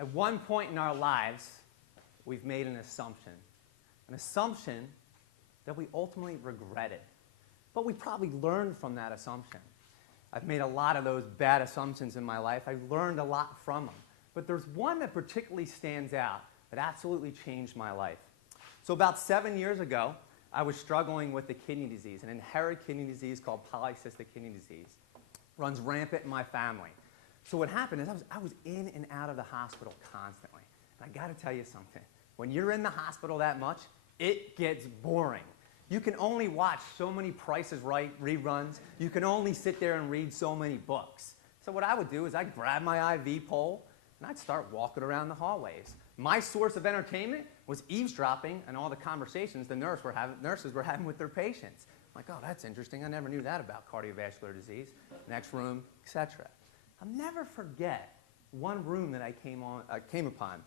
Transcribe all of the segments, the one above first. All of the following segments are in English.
At one point in our lives, we've made an assumption that we ultimately regretted. But we probably learned from that assumption. I've made a lot of those bad assumptions in my life. I've learned a lot from them. But there's one that particularly stands out that absolutely changed my life. So about 7 years ago, I was struggling with a kidney disease, an inherited kidney disease called polycystic kidney disease. Runs rampant in my family. So what happened is I was in and out of the hospital constantly. And I got to tell you something. When you're in the hospital that much, it gets boring. You can only watch so many Price is Right reruns. You can only sit there and read so many books. So what I would do is I'd grab my IV pole and I'd start walking around the hallways. My source of entertainment was eavesdropping on all the conversations the nurses were having with their patients. I'm like, oh, that's interesting. I never knew that about cardiovascular disease. Next room, etc. I'll never forget one room that I came upon.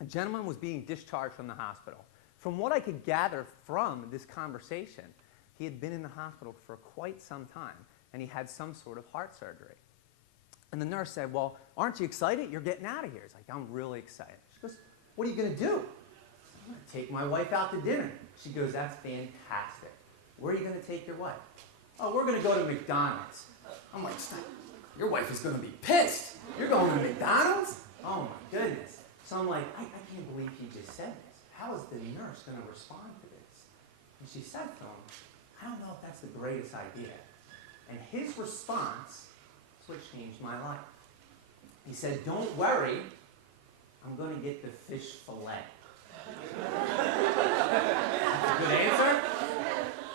A gentleman was being discharged from the hospital. From what I could gather from this conversation, he had been in the hospital for quite some time, and he had some sort of heart surgery. And the nurse said, well, aren't you excited? You're getting out of here. He's like, I'm really excited. She goes, what are you going to do? I'm going to take my wife out to dinner. She goes, that's fantastic. Where are you going to take your wife? Oh, we're going to go to McDonald's. I'm like, stop. Your wife is going to be pissed. You're going to McDonald's? Oh, my goodness. So I'm like, I can't believe he just said this. How is the nurse going to respond to this? And she said to him, I don't know if that's the greatest idea. And his response is what changed my life. He said, don't worry, I'm going to get the fish fillet. Good answer?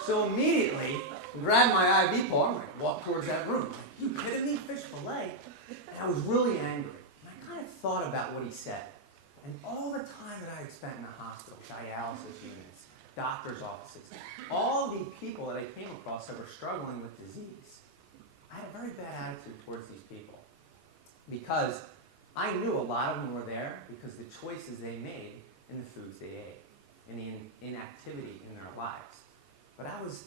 So immediately, I grabbed my IV pole, I'm like, walk towards that room. Like, you kidding me? Fish fillet? And I was really angry. And I kind of thought about what he said. And all the time that I had spent in the hospital, dialysis units, doctor's offices, all the people that I came across that were struggling with disease, I had a very bad attitude towards these people. Because I knew a lot of them were there because the choices they made in the foods they ate, and the inactivity in their lives. But that was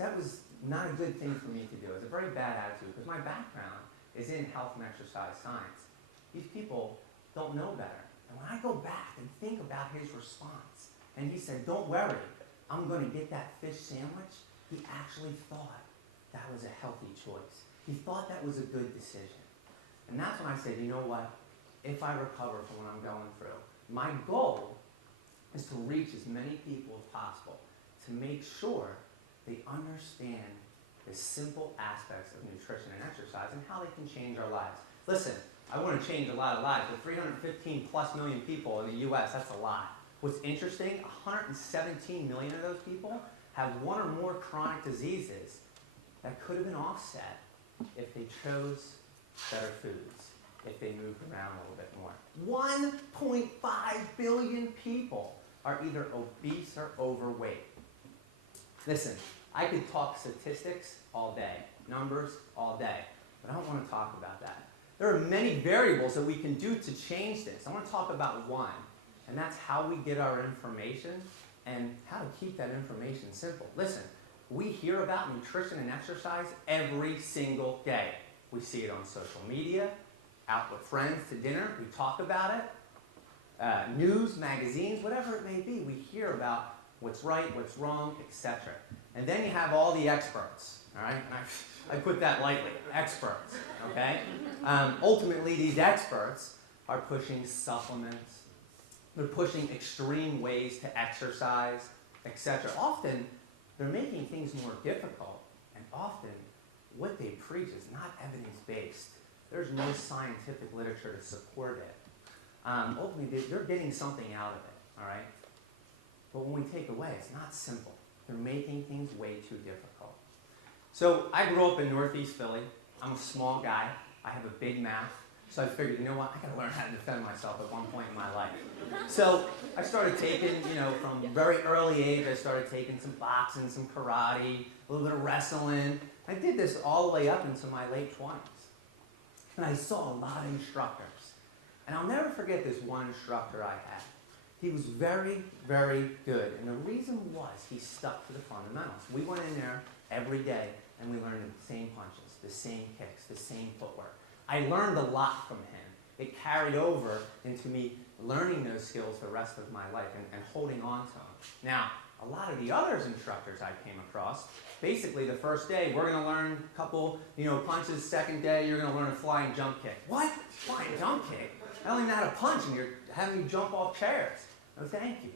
not a good thing for me to do. It was a very bad attitude because my background is in health and exercise science. These people don't know better. And when I go back and think about his response, and he said, don't worry, I'm going to get that fish sandwich, he actually thought that was a healthy choice. He thought that was a good decision. And that's when I said, you know what? If I recover from what I'm going through, my goal is to reach as many people as possible to make sure they understand the simple aspects of nutrition and exercise and how they can change our lives. Listen, I want to change a lot of lives. With 315 plus million people in the U.S., that's a lot. What's interesting, 117 million of those people have one or more chronic diseases that could have been offset if they chose better foods, if they moved around a little bit more. 1.5 billion people are either obese or overweight. Listen, I could talk statistics all day, numbers all day, but I don't want to talk about that. There are many variables that we can do to change this. I want to talk about one, and that's how we get our information and how to keep that information simple. Listen, we hear about nutrition and exercise every single day. We see it on social media, out with friends to dinner, we talk about it, news, magazines, whatever it may be, we hear about what's right, what's wrong, etc. And then you have all the experts, all right? And I put that lightly, experts, okay? Ultimately, these experts are pushing supplements. They're pushing extreme ways to exercise, etc. Often, they're making things more difficult, and often, what they preach is not evidence-based. There's no scientific literature to support it. Ultimately, they're getting something out of it, all right? But when we take away, it's not simple. They're making things way too difficult. So I grew up in Northeast Philly. I'm a small guy. I have a big mouth. So I figured, you know what, I got to learn how to defend myself at one point in my life. So I started taking, from very early age, I started taking some boxing, some karate, a little bit of wrestling. I did this all the way up into my late 20s. And I saw a lot of instructors. And I'll never forget this one instructor I had. He was very, very good. And the reason was he stuck to the fundamentals. We went in there every day and we learned the same punches, the same kicks, the same footwork. I learned a lot from him. it carried over into me learning those skills the rest of my life and holding on to them. Now, a lot of the other instructors I came across, basically the first day, we're going to learn a couple, punches. Second day, you're going to learn a flying jump kick. What? Flying jump kick? I don't even know how to punch, and you're having me jump off chairs. No, thank you.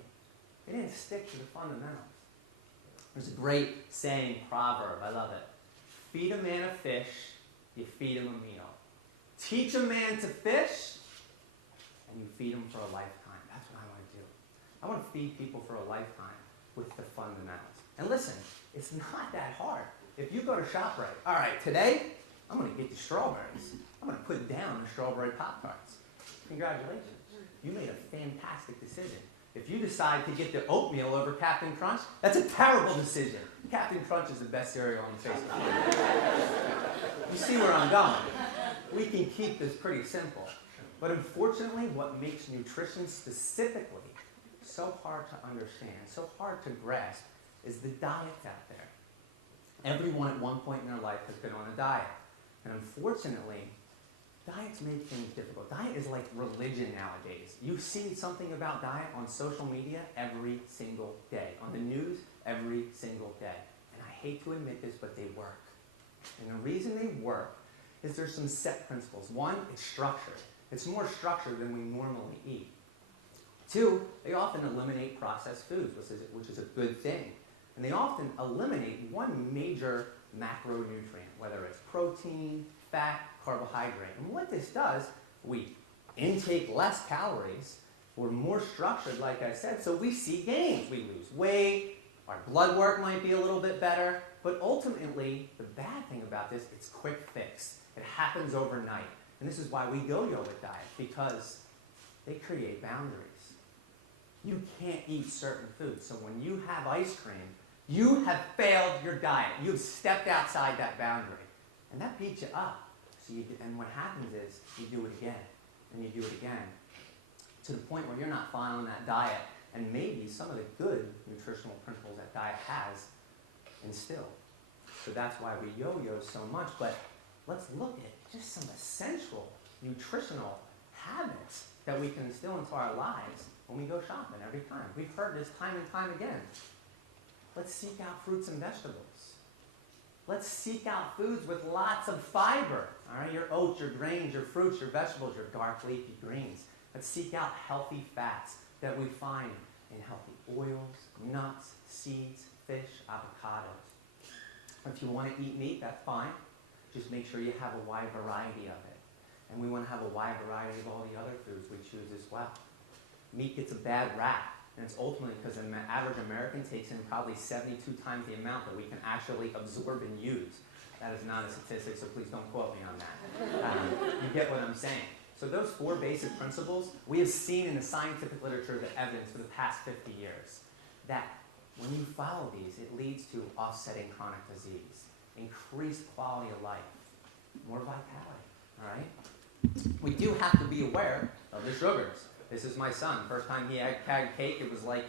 They didn't stick to the fundamentals. There's a great saying, proverb. I love it. Feed a man a fish, you feed him a meal. Teach a man to fish, and you feed him for a lifetime. That's what I want to do. I want to feed people for a lifetime with the fundamentals. And listen, it's not that hard. If you go to ShopRite, all right, today, I'm going to get the strawberries. I'm going to put down the strawberry Pop-Tarts. Congratulations. You made a fantastic decision. If you decide to get the oatmeal over Captain Crunch, that's a terrible decision. Captain Crunch is the best cereal on the face of the planet. You see where I'm going. We can keep this pretty simple. But unfortunately, what makes nutrition specifically so hard to understand, so hard to grasp, is the diets out there. Everyone at one point in their life has been on a diet. And unfortunately, diets make things difficult. Diet is like religion nowadays. You see something about diet on social media every single day. On the news, every single day. And I hate to admit this, but they work. And the reason they work is there's some set principles. One, it's structured. It's more structured than we normally eat. Two, they often eliminate processed foods, which is a good thing. And they often eliminate one major macronutrient, whether it's protein, fat, carbohydrate. And what this does, we intake less calories, we're more structured, like I said, so we see gains. We lose weight, our blood work might be a little bit better, but ultimately, the bad thing about this, it's quick fix. It happens overnight. And this is why we yo-yo with diet, because they create boundaries. You can't eat certain foods. So when you have ice cream, you have failed your diet. You've stepped outside that boundary. And that beats you up. And what happens is you do it again, and you do it again, to the point where you're not following that diet, and maybe some of the good nutritional principles that diet has instilled. So that's why we yo-yo so much. But let's look at just some essential nutritional habits that we can instill into our lives when we go shopping every time. We've heard this time and time again. Let's seek out fruits and vegetables. Let's seek out foods with lots of fiber. All right, your oats, your grains, your fruits, your vegetables, your dark leafy greens. Let's seek out healthy fats that we find in healthy oils, nuts, seeds, fish, avocados. If you want to eat meat, that's fine. Just make sure you have a wide variety of it. And we want to have a wide variety of all the other foods we choose as well. Meat gets a bad rap. And it's ultimately because an average American takes in probably 72 times the amount that we can actually absorb and use. That is not a statistic, so please don't quote me on that. You get what I'm saying. So those four basic principles, we have seen in the scientific literature the evidence for the past 50 years that when you follow these, it leads to offsetting chronic disease, increased quality of life, more vitality, all right? We do have to be aware of the sugars. This is my son. First time he had cake, it was like,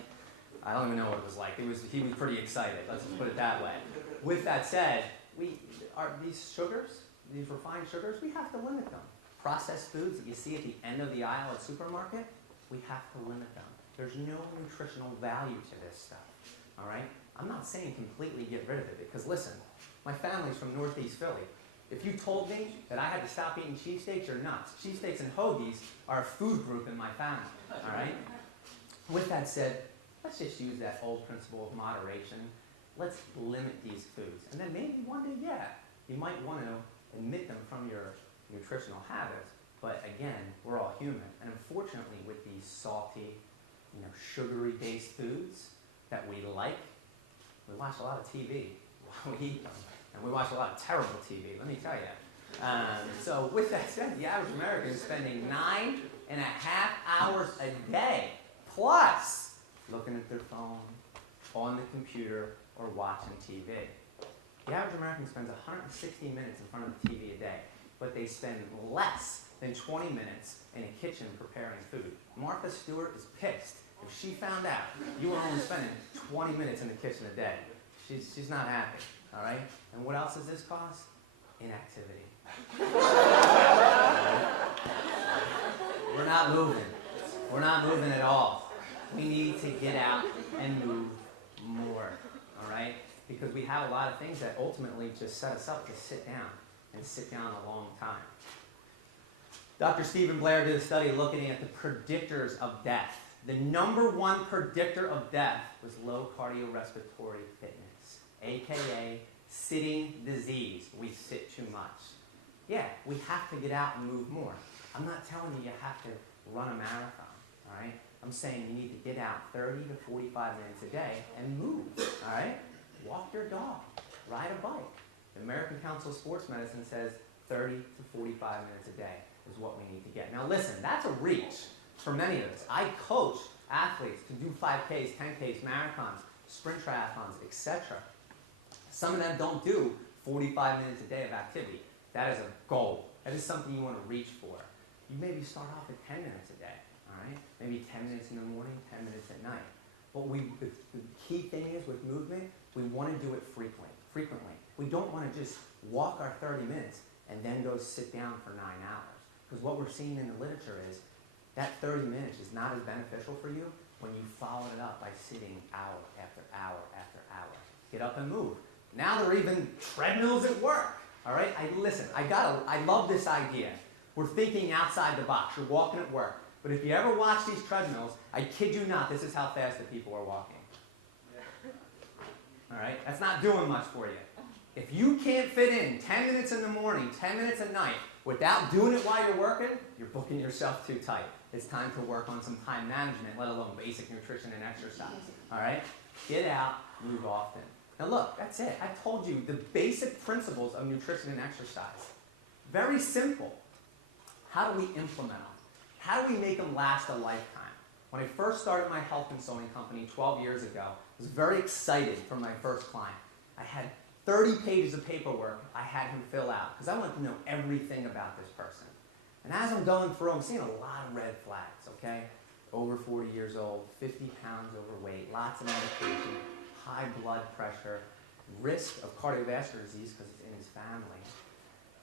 I don't even know what it was like. He was pretty excited. Let's just put it that way. With that said, these sugars, these refined sugars, we have to limit them. Processed foods that you see at the end of the aisle at the supermarket, we have to limit them. There's no nutritional value to this stuff. All right? I'm not saying completely get rid of it because listen, my family's from Northeast Philly. If you told me that I had to stop eating cheesesteaks, you're nuts. Cheesesteaks and hoagies are a food group in my family, all right? With that said, let's just use that old principle of moderation. Let's limit these foods. And then maybe one day, yeah, you might want to omit them from your nutritional habits. But again, we're all human. And unfortunately, with these salty, sugary-based foods that we like, we watch a lot of TV while we eat them. And we watch a lot of terrible TV, let me tell you. So with that said, the average American is spending 9.5 hours a day, plus looking at their phone, on the computer, or watching TV. The average American spends 160 minutes in front of the TV a day, but they spend less than 20 minutes in a kitchen preparing food. Martha Stewart is pissed if she found out you were only spending 20 minutes in the kitchen a day. She's not happy. All right? And what else does this cause? Inactivity. We're not moving. We're not moving at all. We need to get out and move more, all right? Because we have a lot of things that ultimately just set us up to sit down and sit down a long time. Dr. Stephen Blair did a study looking at the predictors of death. The number one predictor of death was low cardiorespiratory fitness, aka sitting disease. We sit too much. Yeah, we have to get out and move more. I'm not telling you have to run a marathon, all right? I'm saying you need to get out 30 to 45 minutes a day and move, all right? Walk your dog, ride a bike. The American Council of Sports Medicine says 30 to 45 minutes a day is what we need to get. Now listen, that's a reach for many of us. I coach athletes to do 5Ks, 10Ks, marathons, sprint triathlons, etc. Some of them don't do 45 minutes a day of activity. That is a goal. That is something you want to reach for. You maybe start off at 10 minutes a day, all right? Maybe 10 minutes in the morning, 10 minutes at night. But the key thing is with movement, we want to do it frequently. We don't want to just walk our 30 minutes and then go sit down for 9 hours. Because what we're seeing in the literature is that 30 minutes is not as beneficial for you when you follow it up by sitting hour after hour after hour. Get up and move. Now there are even treadmills at work. All right? I love this idea. We're thinking outside the box. You're walking at work. But if you ever watch these treadmills, I kid you not, this is how fast the people are walking. All right? That's not doing much for you. If you can't fit in 10 minutes in the morning, 10 minutes at night, without doing it while you're working, you're booking yourself too tight. It's time to work on some time management, let alone basic nutrition and exercise. All right? Get out, move often. Now look, that's it. I told you the basic principles of nutrition and exercise. Very simple. How do we implement them? How do we make them last a lifetime? When I first started my health consulting company 12 years ago, I was very excited for my first client. I had 30 pages of paperwork I had him fill out because I wanted to know everything about this person. And as I'm going through, I'm seeing a lot of red flags, okay? Over 40 years old, 50 pounds overweight, lots of medication, high blood pressure, risk of cardiovascular disease because it's in his family.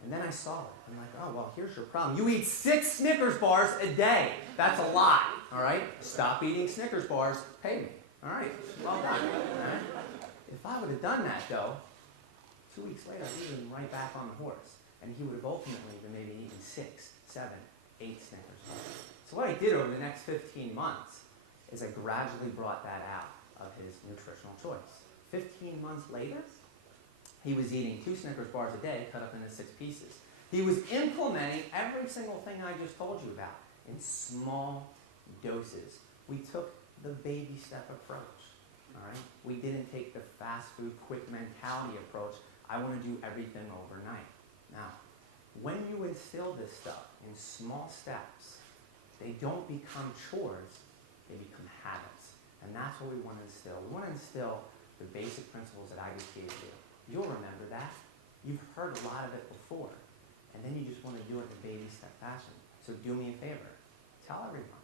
And then I saw it. I'm like, oh, well, here's your problem. You eat 6 Snickers bars a day. That's a lot, all right? Stop eating Snickers bars. Pay me, all right? Well done, all right? If I would have done that, though, 2 weeks later, I'd have been right back on the horse. And he would have ultimately been maybe eating 6, 7, 8 Snickers bars. So what I did over the next 15 months is I gradually brought that out of his nutritional choice. 15 months later, he was eating 2 Snickers bars a day, cut up into 6 pieces. He was implementing every single thing I just told you about in small doses. We took the baby step approach, all right? We didn't take the fast food, quick mentality approach. I want to do everything overnight. Now, when you instill this stuff in small steps, they don't become chores, they become habits. And that's what we want to instill. We want to instill the basic principles that I just gave you. You'll remember that. You've heard a lot of it before. And then you just want to do it in a baby step fashion. So do me a favor. Tell everyone.